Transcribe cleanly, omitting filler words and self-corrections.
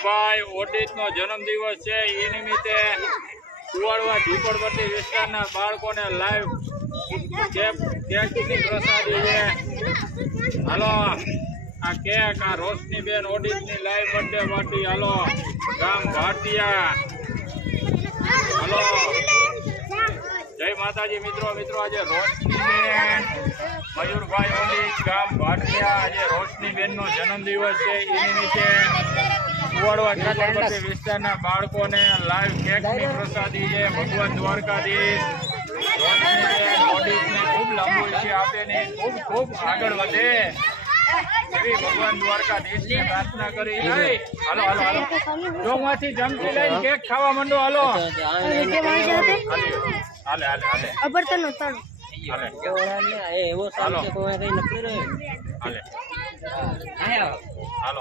મયુરભાઈ ઓડિતનો જન્મદિવસ છે એ નિમિત્તે કુવાડવા ઝીપડપટ્ટી વિસ્તારના બાળકોને લાઈવ કેકની પ્રસાદી છે. હાલો આ કેક આ રોશનીબેન ઓડિતની લાઈવ બર્થડે પાર્ટી. હાલો ગામ ભાટિયા. હાલો જય માતાજી મિત્રો. આજે રોશનીબેન મયુરભાઈ ઓડિત ગામ ભાટિયા આજે રોશનીબેન નો જન્મદિવસ છે એ નિમિત્તે કુવાડવા ઝીપડપટ્ટી વિસ્તારના બાળકોને લાઈવ કેકની પ્રસાદી છે. ભગવાન દ્વારકાધીશ રોશનીબેન ઓડિતને ખૂબ લાંબુ છે આપે ને ખૂબ આગળ વધે એવી ભગવાન દ્વારકાધીશને પ્રાર્થના કરી. હાલો જો માંથી જમતી લઈને કેક ખાવા માંડો. હાલો હાલે હાલો